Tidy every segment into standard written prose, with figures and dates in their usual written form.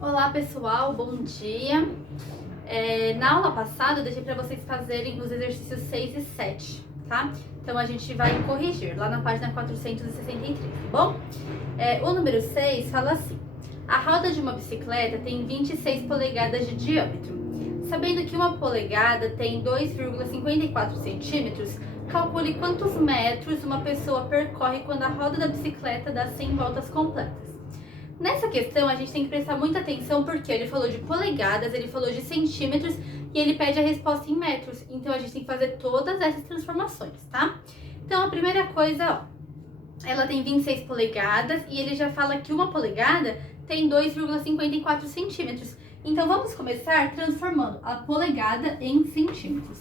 Olá pessoal, bom dia. Na aula passada eu deixei para vocês fazerem os exercícios 6 e 7, tá? Então a gente vai corrigir lá na página 463, tá bom? O número 6 fala assim: a roda de uma bicicleta tem 26 polegadas de diâmetro. Sabendo que uma polegada tem 2,54 centímetros, calcule quantos metros uma pessoa percorre quando a roda da bicicleta dá 100 voltas completas. Nessa questão, a gente tem que prestar muita atenção porque ele falou de polegadas, ele falou de centímetros e ele pede a resposta em metros. Então, a gente tem que fazer todas essas transformações, tá? Então, a primeira coisa, ó, ela tem 26 polegadas e ele já fala que uma polegada tem 2,54 centímetros. Então, vamos começar transformando a polegada em centímetros.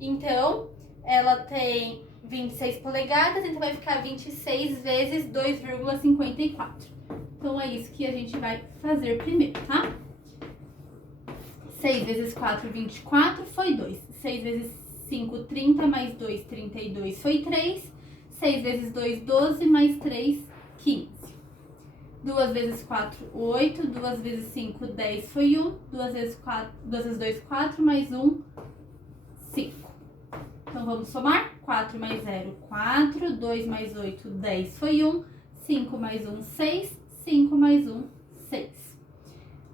Então, ela tem 26 polegadas, então vai ficar 26 vezes 2,54. Então, é isso que a gente vai fazer primeiro, tá? 6 vezes 4, 24, foi 2. 6 vezes 5, 30, mais 2, 32, foi 3. 6 vezes 2, 12, mais 3, 15. 2 vezes 4, 8. 2 vezes 5, 10, foi 1. 2 vezes 2, 4, mais 1, 5. Então, vamos somar. 4 mais 0, 4. 2 mais 8, 10, foi 1. 5 mais 1, 6. 5 mais 1, 6.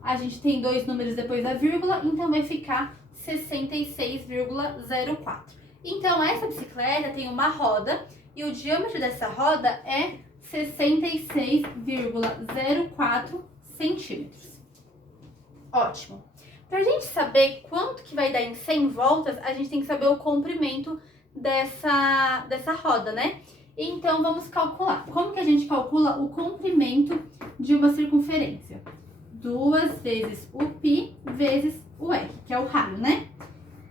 A gente tem dois números depois da vírgula, então vai ficar 66,04. Então, essa bicicleta tem uma roda e o diâmetro dessa roda é 66,04 centímetros. Ótimo. Para a gente saber quanto que vai dar em 100 voltas, a gente tem que saber o comprimento dessa roda, né? Então, vamos calcular. Como que a gente calcula o comprimento de uma circunferência? 2 vezes o π vezes o r, que é o raio, né?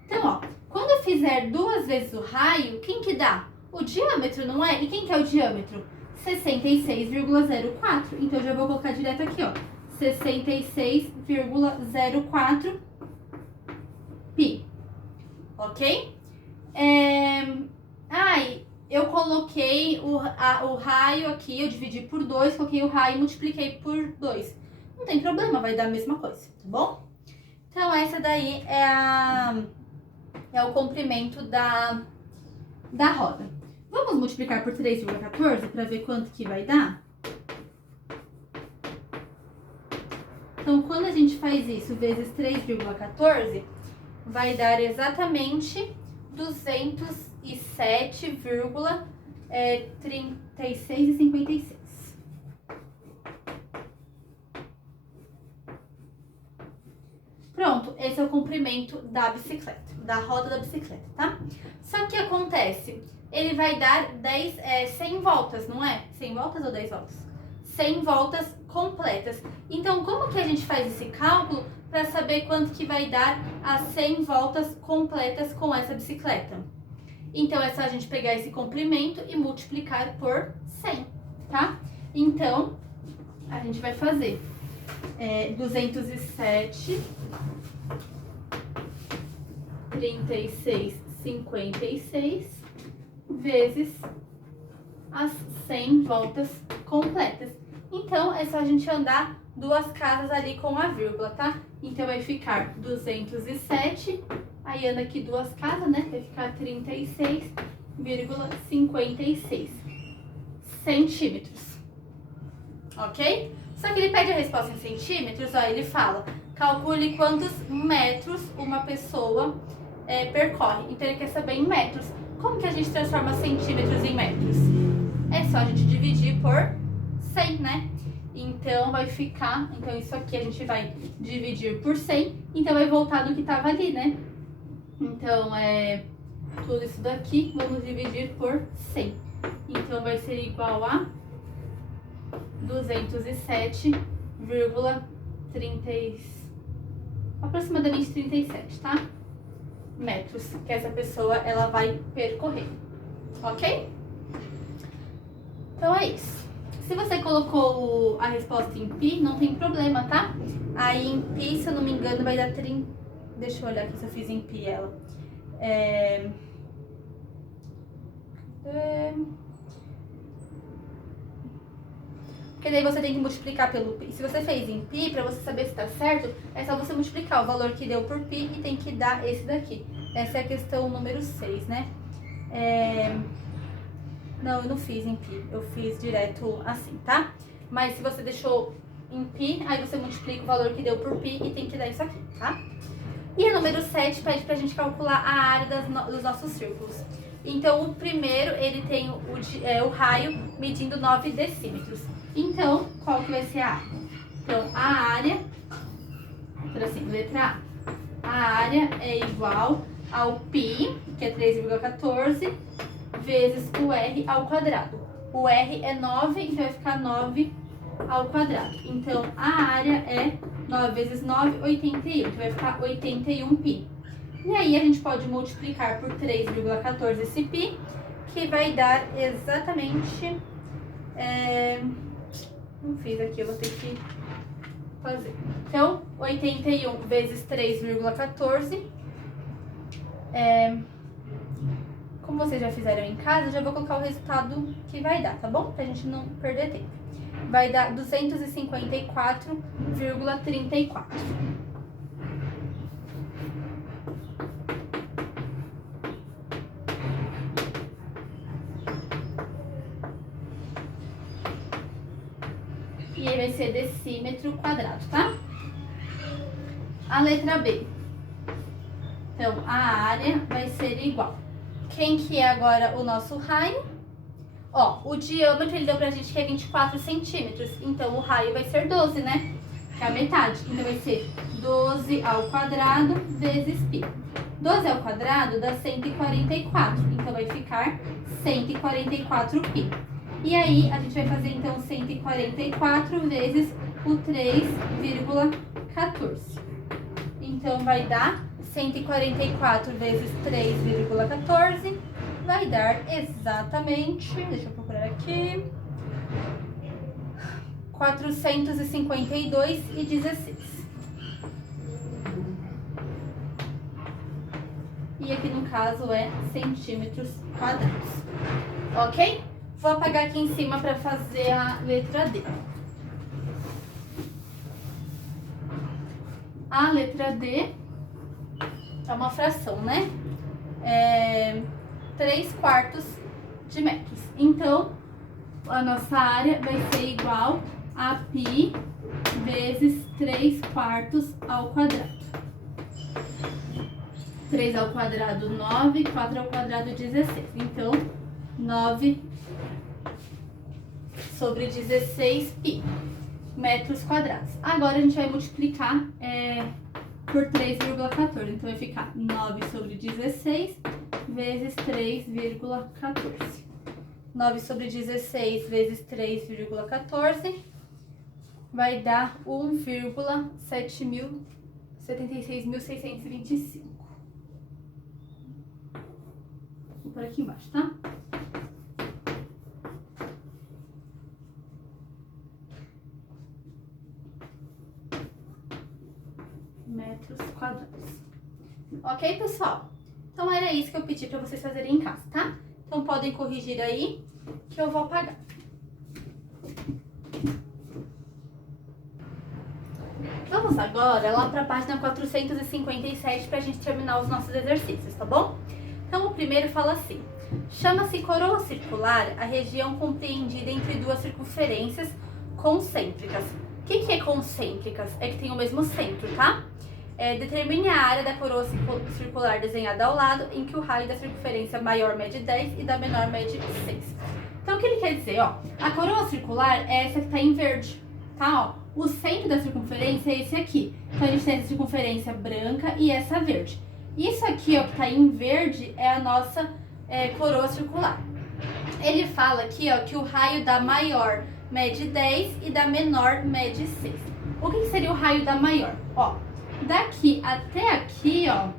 Então, ó, quando eu fizer 2 vezes o raio, quem que dá? O diâmetro, não é? E quem que é o diâmetro? 66,04. Então, eu já vou colocar direto aqui, ó. 66,04 π. Ok? Eu coloquei o raio aqui, eu dividi por 2, coloquei o raio e multipliquei por 2. Não tem problema, vai dar a mesma coisa, tá bom? Então, essa daí é o comprimento da roda. Vamos multiplicar por 3,14 para ver quanto que vai dar? Então, quando a gente faz isso vezes 3,14, vai dar exatamente 207,36,56. Pronto, esse é o comprimento da bicicleta, da roda da bicicleta, tá? Só que acontece, ele vai dar 100 voltas, não é? 100 voltas ou 10 voltas? 100 voltas completas. Então, como que a gente faz esse cálculo para saber quanto que vai dar as 100 voltas completas com essa bicicleta? Então, é só a gente pegar esse comprimento e multiplicar por 100, tá? Então, a gente vai fazer 207, 36,56 vezes as 100 voltas completas. Então, é só a gente andar duas casas ali com a vírgula, tá? Então, vai ficar 207, aí anda aqui duas casas, né? Vai ficar 36,56 centímetros. Ok? Só que ele pede a resposta em centímetros, ó, ele fala, calcule quantos metros uma pessoa percorre. Então, ele quer saber em metros. Como que a gente transforma centímetros em metros? É só a gente dividir por 100, né? Então, vai ficar... Então, isso aqui a gente vai dividir por 100. Então, vai voltar no que estava ali, né? Então, tudo isso daqui, vamos dividir por 100. Então, vai ser igual a 207,30... aproximadamente 37, tá? Metros que essa pessoa ela vai percorrer, ok? Então é isso. Se você colocou a resposta em π, não tem problema, tá? Aí em π, se eu não me engano, vai dar 30. Deixa eu olhar aqui se eu fiz em π ela. porque daí você tem que multiplicar pelo pi. Se você fez em pi, para você saber se tá certo, é só você multiplicar o valor que deu por pi e tem que dar esse daqui. Essa é a questão número 6, né? Não, eu não fiz em pi, eu fiz direto assim, tá? Mas se você deixou em pi, aí você multiplica o valor que deu por pi e tem que dar isso aqui, tá? E a número 7 pede pra gente calcular a área dos nossos círculos. Então, o primeiro, ele tem o raio medindo 9 decímetros. Então, qual que vai ser a área? Então, a área, por assim, letra A. A área é igual ao π, que é 3,14, vezes o r ao quadrado. O r é 9, então vai ficar 9 ao quadrado. Então, a área é 9 vezes 9, 81. Então, vai ficar 81 π. E aí, a gente pode multiplicar por 3,14 esse π, que vai dar exatamente... não fiz aqui, eu vou ter que fazer. Então, 81 vezes 3,14. Como vocês já fizeram em casa, eu já vou colocar o resultado que vai dar, tá bom? Pra gente não perder tempo. Vai dar 254,34. E aí vai ser decímetro quadrado, tá? A letra B. Então, a área vai ser igual. Quem que é agora o nosso raio? Ó, o diâmetro ele deu pra gente que é 24 centímetros. Então, o raio vai ser 12, né? Que é a metade. Então, vai ser 12 ao quadrado vezes π. 12 ao quadrado dá 144. Então, vai ficar 144 π. E aí, a gente vai fazer, então, 144 vezes o 3,14. Então, vai dar 144 vezes 3,14 vai dar exatamente, deixa eu procurar aqui, 452,16. E aqui no caso é centímetros quadrados. Ok? Vou apagar aqui em cima para fazer a letra D. A letra D é uma fração, né? 3/4 de metros. Então, a nossa área vai ser igual a π vezes 3/4 ao quadrado. 3 ao quadrado, 9, 4 ao quadrado, 16. Então, 9 sobre 16 π metros quadrados. Agora, a gente vai multiplicar por 3,14. Então, vai ficar 9 sobre 16 vezes 3,14. 9 sobre 16 vezes 3,14 vai dar 1,76.625. Vou por aqui embaixo, tá? Metros quadrados. Ok, pessoal? Então, era isso que eu pedi para vocês fazerem em casa, tá? Então, podem corrigir aí, que eu vou apagar. Vamos agora lá para a página 457 para a gente terminar os nossos exercícios, tá bom? Então, o primeiro fala assim: chama-se coroa circular a região compreendida entre duas circunferências concêntricas. O que é concêntricas? É que tem o mesmo centro, tá? Determine a área da coroa circular desenhada ao lado, em que o raio da circunferência maior mede 10 e da menor mede 6. Então, o que ele quer dizer? Ó, a coroa circular é essa que está em verde, tá? Ó, o centro da circunferência é esse aqui. Então, a gente tem essa circunferência branca e essa verde. Isso aqui, ó, que está em verde, é a nossa coroa circular. Ele fala aqui, ó, que o raio da maior mede 10 e da menor mede 6. O que seria o raio da maior? Ó, daqui até aqui, ó,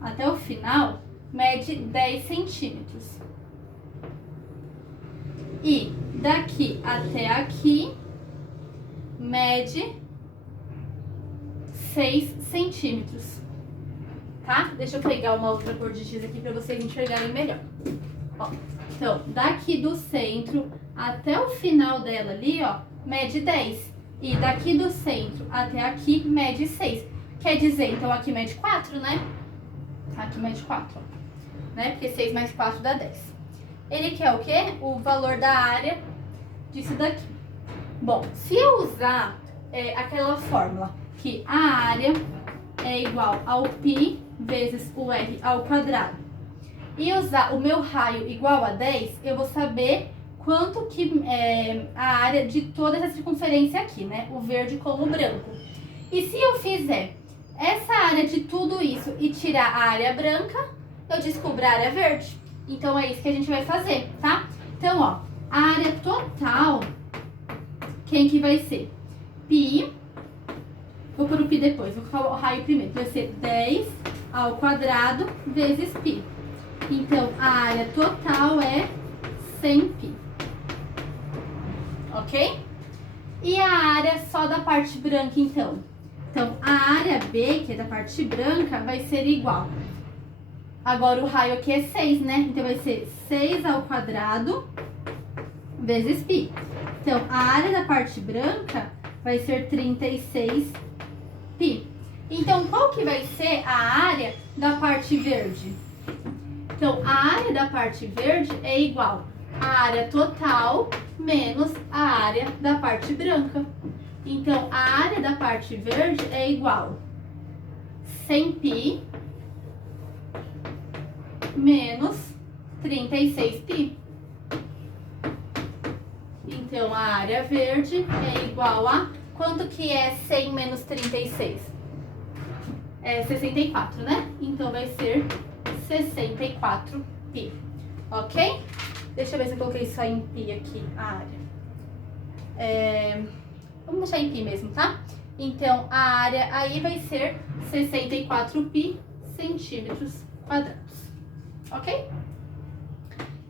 até o final, mede 10 centímetros. E daqui até aqui, mede 6 centímetros. Tá? Deixa eu pegar uma outra cor de giz aqui para vocês enxergarem melhor. Ó, Então, daqui do centro até o final dela ali, ó, mede 10. E daqui do centro até aqui, mede 6. Quer dizer, então aqui mede 4, né? Aqui mede 4, ó, né? Porque 6 mais 4 dá 10. Ele quer o quê? O valor da área disso daqui. Bom, se eu usar aquela fórmula que a área é igual ao π vezes o r ao quadrado, e usar o meu raio igual a 10, eu vou saber quanto que é a área de toda essa circunferência aqui, né? O verde com o branco. E se eu fizer essa área de tudo isso e tirar a área branca, eu descubro a área verde. Então é isso que a gente vai fazer, tá? Então, ó, a área total, quem que vai ser? Π, vou pôr o π depois, vou colocar o raio primeiro, vai ser 10 ao quadrado vezes π. Então, a área total é 100π, ok? E a área só da parte branca, então? Então, a área B, que é da parte branca, vai ser igual. Agora, o raio aqui é 6, né? Então, vai ser 6 ao quadrado vezes π. Então, a área da parte branca vai ser 36π. Então, qual que vai ser a área da parte verde? Então, a área da parte verde é igual à área total menos a área da parte branca. Então, a área da parte verde é igual 100π menos 36π. Então, a área verde é igual a... Quanto que é 100 menos 36? É 64, né? Então, vai ser 64π, ok? Deixa eu ver se eu coloquei só em π aqui a área. Vamos deixar em π mesmo, tá? Então, a área aí vai ser 64π centímetros quadrados, ok?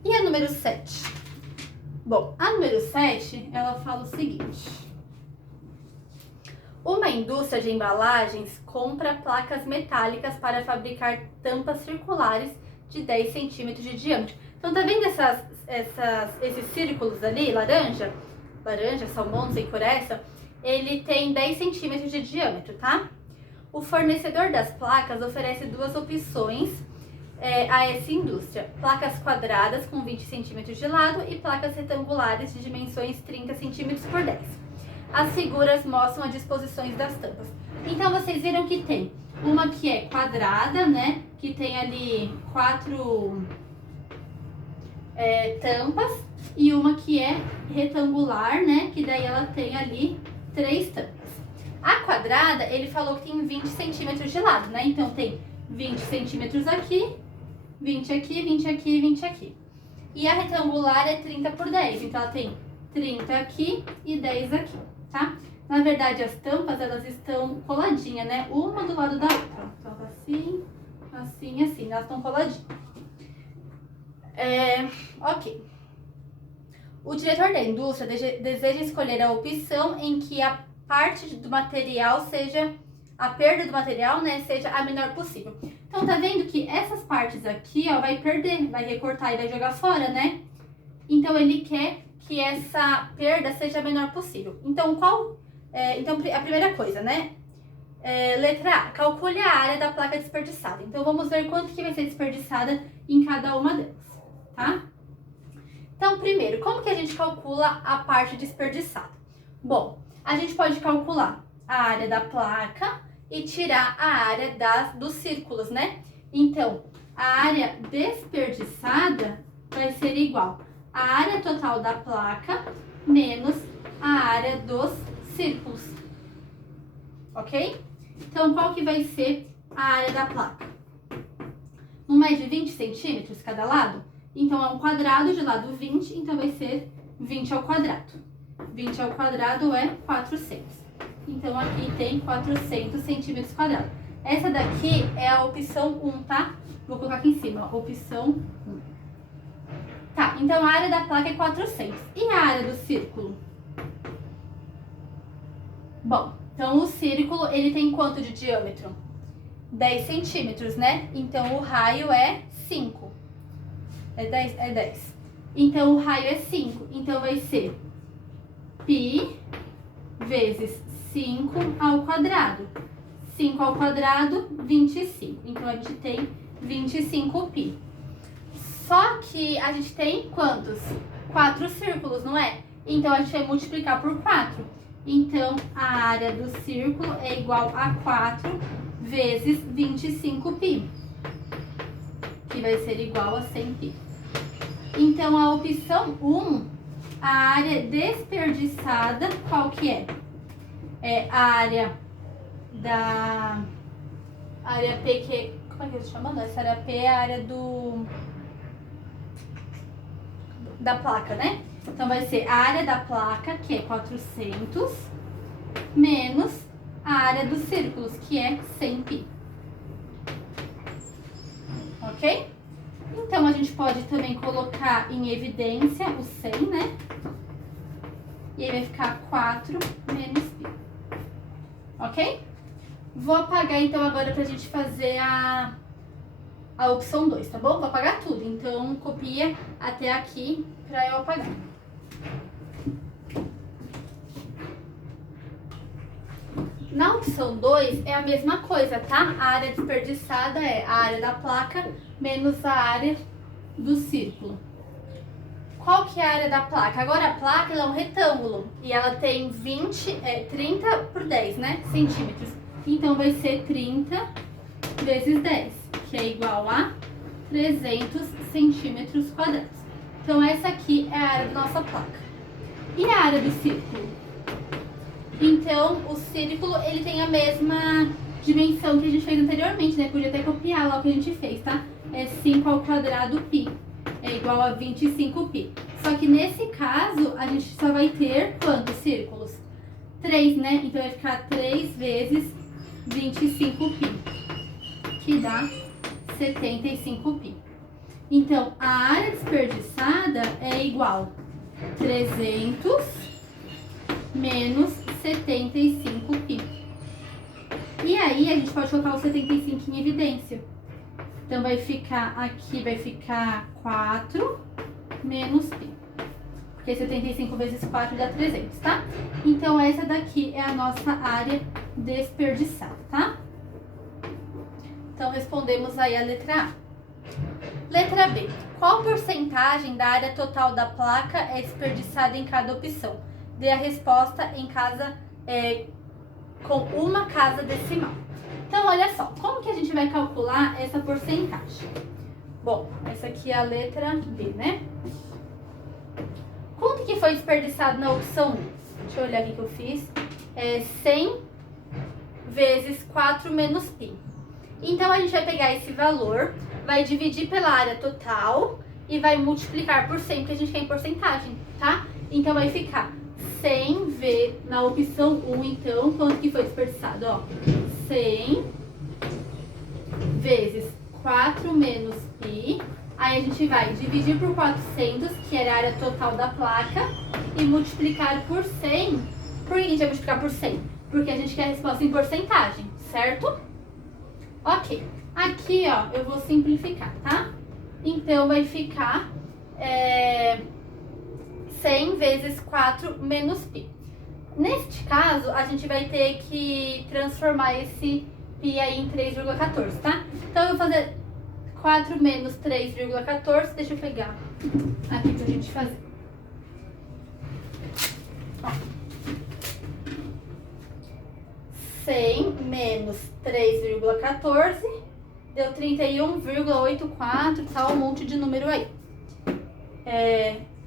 E a número 7? Bom, a número 7, ela fala o seguinte. Uma indústria de embalagens compra placas metálicas para fabricar tampas circulares de 10 centímetros de diâmetro. Então, tá vendo esses círculos ali, laranja, salmão, não sei por essa? Ele tem 10 centímetros de diâmetro, tá? O fornecedor das placas oferece duas opções a essa indústria. Placas quadradas com 20 centímetros de lado e placas retangulares de dimensões 30 centímetros por 10. As figuras mostram as disposições das tampas. Então, vocês viram que tem uma que é quadrada, né? Que tem ali 4 tampas. E uma que é retangular, né? Que daí ela tem ali 3 tampas. A quadrada, ele falou que tem 20 centímetros de lado, né? Então, tem 20 centímetros aqui, 20 aqui, 20 aqui e 20 aqui. E a retangular é 30 por 10. Então, ela tem 30 aqui e 10 aqui, tá? Na verdade, as tampas, elas estão coladinhas, né? Uma do lado da outra. Então, assim, assim, assim. Elas estão coladinhas. Ok. O diretor da indústria deseja escolher a opção em que a parte do material seja... A perda do material, né, seja a menor possível. Então, tá vendo que essas partes aqui, ó, vai perder, vai recortar e vai jogar fora, né? Então, ele quer que essa perda seja a menor possível. Então, então, a primeira coisa, né? Letra A, calcule a área da placa desperdiçada. Então, vamos ver quanto que vai ser desperdiçada em cada uma delas, tá? Então, primeiro, como que a gente calcula a parte desperdiçada? Bom, a gente pode calcular a área da placa e tirar a área dos círculos, né? Então, a área desperdiçada vai ser igual à área total da placa menos a área dos círculos, ok? Então, qual que vai ser a área da placa? Não mede 20 centímetros cada lado? Então, é um quadrado de lado 20, então vai ser 20 ao quadrado. 20 ao quadrado é 400. Então, aqui tem 400 centímetros quadrados. Essa daqui é a opção 1, tá? Vou colocar aqui em cima, ó, opção 1. Tá, então a área da placa é 400. E a área do círculo? Bom, então o círculo, ele tem quanto de diâmetro? 10 centímetros, né? Então, o raio é 5. É 10? É 10. Então, o raio é 5. Então, vai ser π vezes 5 ao quadrado. 5 ao quadrado, 25. Então, a gente tem 25π. Só que a gente tem quantos? 4 círculos, não é? Então, a gente vai multiplicar por 4. Então, a área do círculo é igual a 4 vezes 25π, que vai ser igual a 100π. Então, a opção 1, a área desperdiçada, qual que é? É a área da área P, que... Como é que eles chamam? Essa área P é a área da placa, né? Então, vai ser a área da placa, que é 400, menos a área dos círculos, que é 100π. Ok? Então, a gente pode também colocar em evidência o 100, né? E aí vai ficar 4 menos π. Ok? Vou apagar, então, agora pra gente fazer a opção 2, tá bom? Vou apagar tudo. Então, copia até aqui pra eu apagar. Na opção 2 é a mesma coisa, tá? A área desperdiçada é a área da placa menos a área do círculo. Qual que é a área da placa? Agora a placa ela é um retângulo e ela tem 30 por 10, né? Centímetros. Então vai ser 30 vezes 10, que é igual a 300 centímetros quadrados. Então essa aqui é a área da nossa placa. E a área do círculo? Então, o círculo, ele tem a mesma dimensão que a gente fez anteriormente, né? Podia até copiar lá o que a gente fez, tá? É 5 ao quadrado π, é igual a 25π. Só que nesse caso, a gente só vai ter quantos círculos? 3, né? Então, vai ficar 3 vezes 25π, que dá 75π. Então, a área desperdiçada é igual a 300 menos 75π. E aí, a gente pode colocar o 75 em evidência. Então, vai ficar aqui, vai ficar 4 menos π. Porque 75 vezes 4 dá 300, tá? Então, essa daqui é a nossa área desperdiçada, tá? Então, respondemos aí a letra A. Letra B. Qual porcentagem da área total da placa é desperdiçada em cada opção? Dê a resposta em casa, com uma casa decimal. Então, olha só, como que a gente vai calcular essa porcentagem? Bom, essa aqui é a letra B, né? Quanto que foi desperdiçado na opção 1? Deixa eu olhar aqui que eu fiz. 100 vezes 4 menos π. Então, a gente vai pegar esse valor, vai dividir pela área total e vai multiplicar por 100, porque a gente quer em porcentagem, tá? Então, vai ficar 100 vezes, na opção 1, então, quanto que foi desperdiçado? Ó, 100 vezes 4 menos π. Aí a gente vai dividir por 400, que era a área total da placa, e multiplicar por 100. Por que a gente vai multiplicar por 100? Porque a gente quer a resposta em porcentagem, certo? Ok. Aqui, ó, eu vou simplificar, tá? Então, vai ficar 100 vezes 4 menos π. Neste caso, a gente vai ter que transformar esse π aí em 3,14, tá? Então, eu vou fazer 4 menos 3,14. Deixa eu pegar aqui pra gente fazer. Ó. 100 menos 3,14 deu 31,84, tá? Um monte de número aí.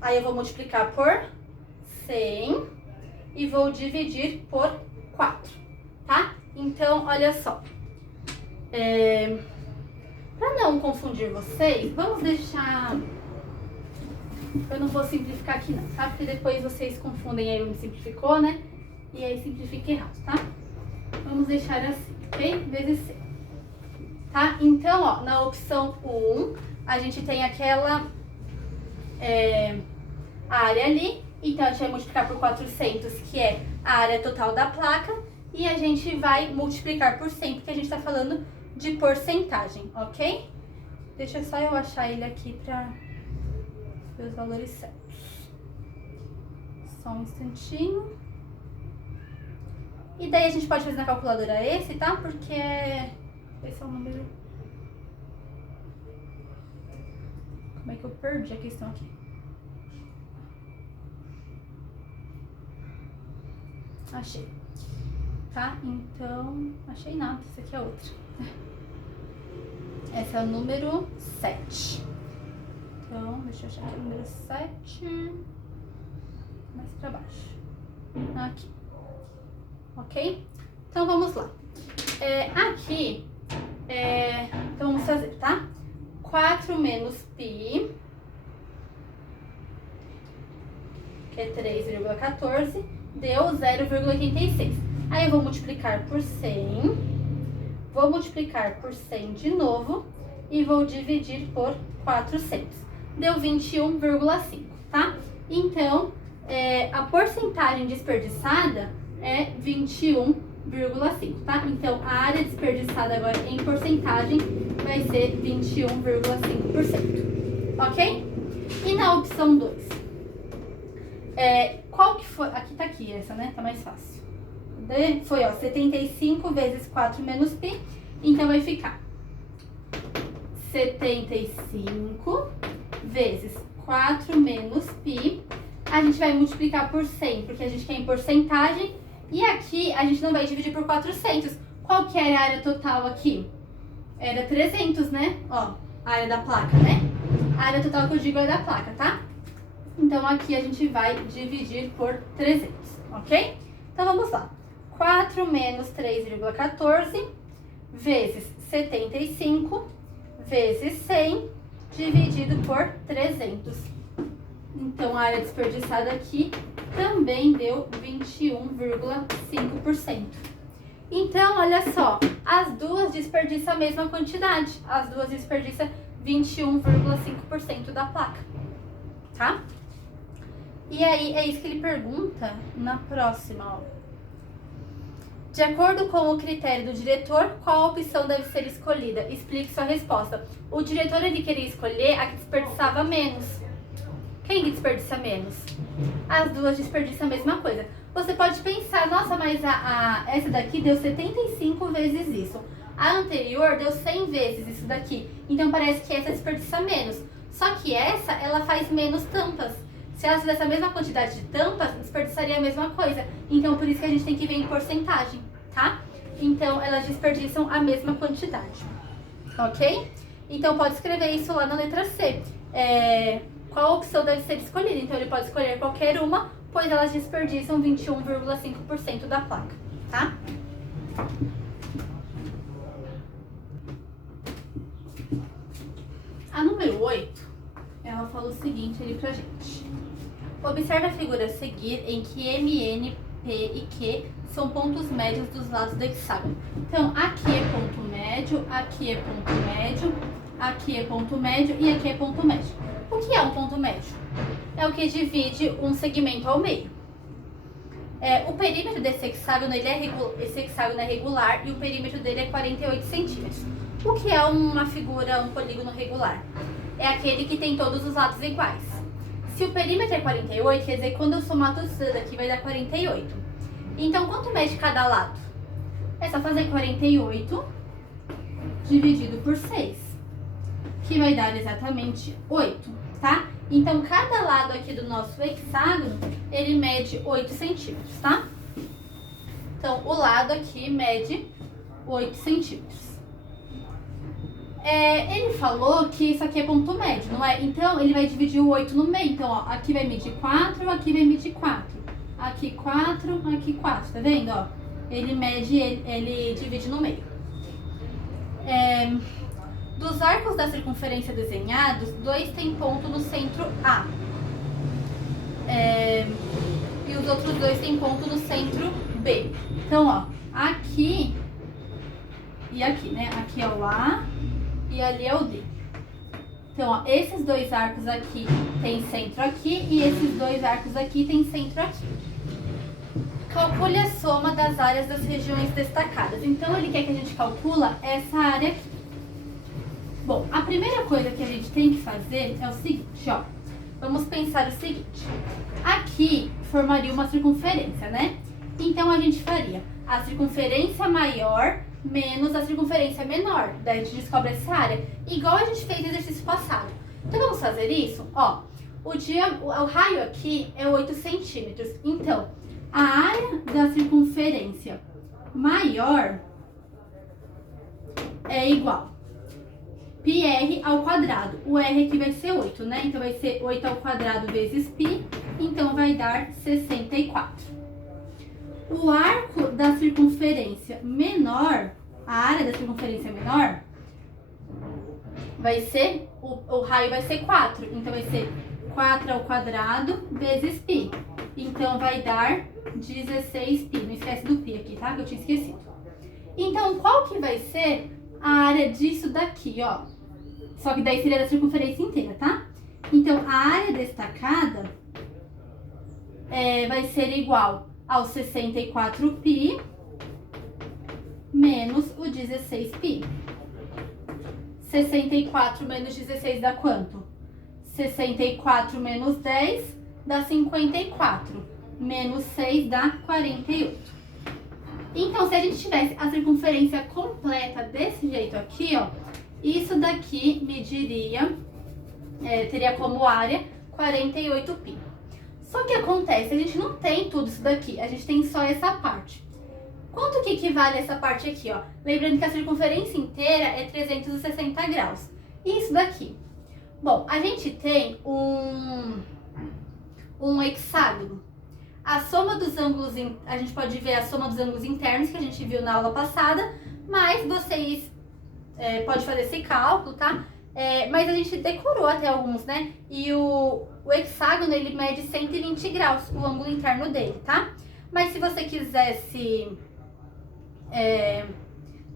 Aí eu vou multiplicar por 100 e vou dividir por 4, tá? Então, olha só. Para não confundir vocês, vamos deixar... Eu não vou simplificar aqui não, tá? Porque depois vocês confundem aí onde simplificou, né? E aí simplifica errado, tá? Vamos deixar assim, ok? Vezes 100. Tá? Então, ó, na opção 1, a gente tem aquela área ali. Então, a gente vai multiplicar por 400, que é a área total da placa. E a gente vai multiplicar por 100, porque a gente tá falando de porcentagem, ok? Deixa só eu achar ele aqui pra ver os valores certos. Só um instantinho. E daí a gente pode fazer na calculadora esse, tá? Porque esse é o número... Como é que eu perdi a questão aqui? Achei. Tá? Então, achei nada. Esse aqui é outro. Esse é o número 7. Então, deixa eu achar aqui o número 7. Mais pra baixo. Aqui. Ok? Então, vamos lá. Aqui, então vamos fazer, tá? 4 menos π, que é 3,14, deu 0,86. Aí eu vou multiplicar por 100, vou multiplicar por 100 de novo e vou dividir por 400. Deu 21,5, tá? Então, a porcentagem desperdiçada é 21,5, tá? Então, a área desperdiçada agora em porcentagem vai ser 21,5%, ok? E na opção 2, qual que foi? Aqui tá aqui essa, né? Tá mais fácil. Foi, ó, 75 vezes 4 menos π, então vai ficar 75 vezes 4 menos π. A gente vai multiplicar por 100, porque a gente quer em porcentagem. E aqui a gente não vai dividir por 400. Qual que era a área total aqui? Era 300, né? Ó, a área da placa, né? A área total que eu digo é da placa, tá? Então aqui a gente vai dividir por 300, ok? Então vamos lá. 4 menos 3,14 vezes 75 vezes 100 dividido por 300. Então a área desperdiçada aqui também deu 21,5%. Então, olha só, as duas desperdiçam a mesma quantidade. As duas desperdiçam 21,5% da placa, tá? E aí, é isso que ele pergunta na próxima, ó. De acordo com o critério do diretor, qual opção deve ser escolhida? Explique sua resposta. O diretor, ele queria escolher a que desperdiçava menos. Quem que desperdiça menos? As duas desperdiçam a mesma coisa. Você pode pensar, nossa, mas essa daqui deu 75 vezes isso. A anterior deu 100 vezes isso daqui. Então parece que essa desperdiça menos. Só que essa, ela faz menos tampas. Se ela fizesse a mesma quantidade de tampas, desperdiçaria a mesma coisa. Então por isso que a gente tem que ver em porcentagem, tá? Então elas desperdiçam a mesma quantidade. Ok? Então pode escrever isso lá na letra C. Qual opção deve ser escolhida? Então ele pode escolher qualquer uma, pois elas desperdiçam 21,5% da placa, tá? A número 8, ela fala o seguinte ali pra gente. Observe a figura a seguir em que M, N, P e Q são pontos médios dos lados do hexágono. Então, aqui é ponto médio, aqui é ponto médio, aqui é ponto médio e aqui é ponto médio. O que é um ponto médio? É o que divide um segmento ao meio. O perímetro desse hexágono, esse hexágono é regular e o perímetro dele é 48 centímetros. O que é uma figura, um polígono regular? É aquele que tem todos os lados iguais. Se o perímetro é 48, quer dizer que quando eu somar tudo isso daqui vai dar 48. Então, quanto mede cada lado? É só fazer 48 dividido por 6, que vai dar exatamente 8. Tá? Então, cada lado aqui do nosso hexágono, ele mede 8 centímetros, tá? Então, o lado aqui mede 8 centímetros. Ele falou que isso aqui é ponto médio, não é? Então, ele vai dividir o 8 no meio. Então, ó, aqui vai medir 4, aqui vai medir 4. Aqui 4, aqui 4, tá vendo? Ó, ele mede, ele divide no meio. Dos arcos da circunferência desenhados, 2 têm ponto no centro A. E os outros 2 têm ponto no centro B. Então, ó, aqui e aqui, né? Aqui é o A e ali é o D. Então, ó, esses 2 arcos aqui tem centro aqui e esses 2 arcos aqui tem centro aqui. Calcule a soma das áreas das regiões destacadas. Então, ele quer que a gente calcula essa área aqui. Bom, a primeira coisa que a gente tem que fazer é o seguinte, ó. vamos pensar o seguinte. Aqui formaria uma circunferência, né? Então, a gente faria a circunferência maior menos a circunferência menor. Daí, a gente descobre essa área, igual a gente fez no exercício passado. Então, vamos fazer isso? Ó, o raio aqui é 8 centímetros. Então, a área da circunferência maior é igual πr ao quadrado. O r aqui vai ser 8, né? Então, vai ser 8 ao quadrado vezes π. Então, vai dar 64. O arco da circunferência menor, a área da circunferência menor, vai ser, o raio vai ser 4. Então, vai ser 4 ao quadrado vezes π. Então, vai dar 16π. Não esquece do π aqui, tá? Que eu tinha esquecido. Então, qual que vai ser a área disso daqui, ó? Só que daí seria da circunferência inteira, tá? Então, a área destacada vai ser igual ao 64π menos o 16π. 64 menos 16 dá quanto? 64 menos 10 dá 54. Menos 6 dá 48. Então, se a gente tivesse a circunferência completa desse jeito aqui, ó, isso daqui mediria, teria como área 48π. Só que acontece, a gente não tem tudo isso daqui, a gente tem só essa parte. Quanto que equivale essa parte aqui, ó? Lembrando que a circunferência inteira é 360 graus. E isso daqui? Bom, a gente tem um hexágono. A soma dos ângulos, a gente pode ver a soma dos ângulos internos que a gente viu na aula passada, mas vocês podem fazer esse cálculo, tá? Mas a gente decorou até alguns, né? E o hexágono, ele mede 120 graus, o ângulo interno dele, tá? Mas se você quisesse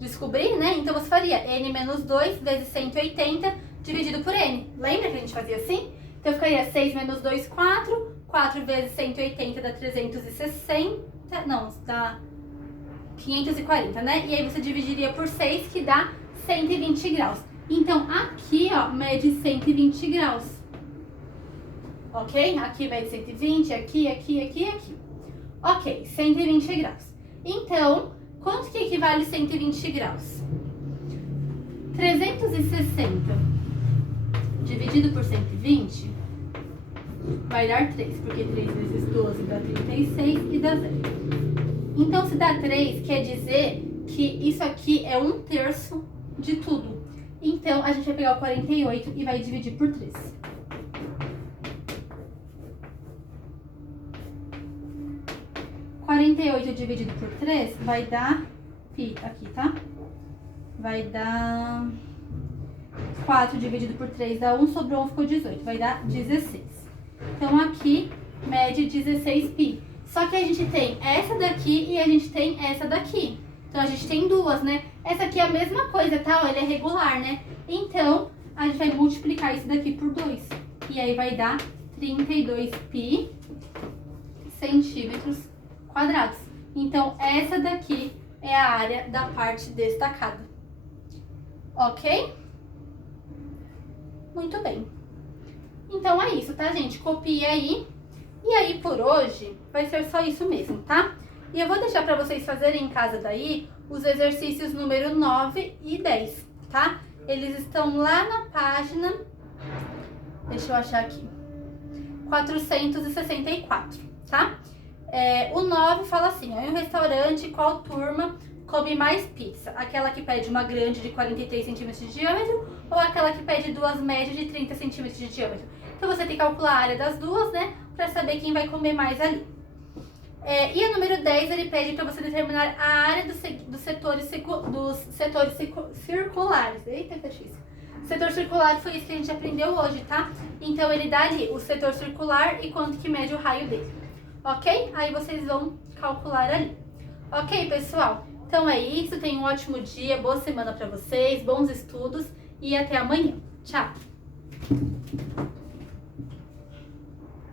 descobrir, né? Então você faria n menos 2 vezes 180 dividido por n. Lembra que a gente fazia assim? Então ficaria 6 menos 2, 4. 4 vezes 180 dá 360, não, dá 540, né? E aí você dividiria por 6, que dá 120 graus. Então, aqui, ó, mede 120 graus. Ok? Aqui mede 120, aqui. Ok, 120 graus. Então, quanto que equivale 120 graus? 360 dividido por 120 vai dar 3, porque 3 vezes 12 dá 36 e dá 0. Então, se dá 3, quer dizer que isso aqui é 1/3 de tudo. Então, a gente vai pegar o 48 e vai dividir por 3. Dividido por 3 vai dar π aqui, tá? Vai dar 4 dividido por 3 dá 1, sobrou 1, ficou 18, vai dar 16. Então, aqui mede 16π. Só que a gente tem essa daqui e a gente tem essa daqui. Então, a gente tem duas, né? Essa aqui é a mesma coisa, tá? Ó, ele é regular, né? Então, a gente vai multiplicar isso daqui por 2. E aí, vai dar 32π centímetros quadrados. Então, essa daqui é a área da parte destacada. Ok? Muito bem. Então, é isso, tá, gente? Copia aí. E aí, por hoje, vai ser só isso mesmo, tá? E eu vou deixar pra vocês fazerem em casa daí os exercícios número 9 e 10, tá? Eles estão lá na página, deixa eu achar aqui, 464, tá? O 9 fala assim, ó, em um restaurante, qual turma come mais pizza? Aquela que pede uma grande de 43 centímetros de diâmetro ou aquela que pede duas médias de 30 centímetros de diâmetro? Então, você tem que calcular a área das duas, né? Pra saber quem vai comer mais ali. E a número 10, ele pede para você determinar a área dos setores circulares. Eita, que difícil. Setor circular foi isso que a gente aprendeu hoje, tá? Então, ele dá ali o setor circular e quanto que mede o raio dele. Ok? Aí vocês vão calcular ali. Ok, pessoal? Então é isso. Tenham um ótimo dia, boa semana para vocês, bons estudos e até amanhã. Tchau!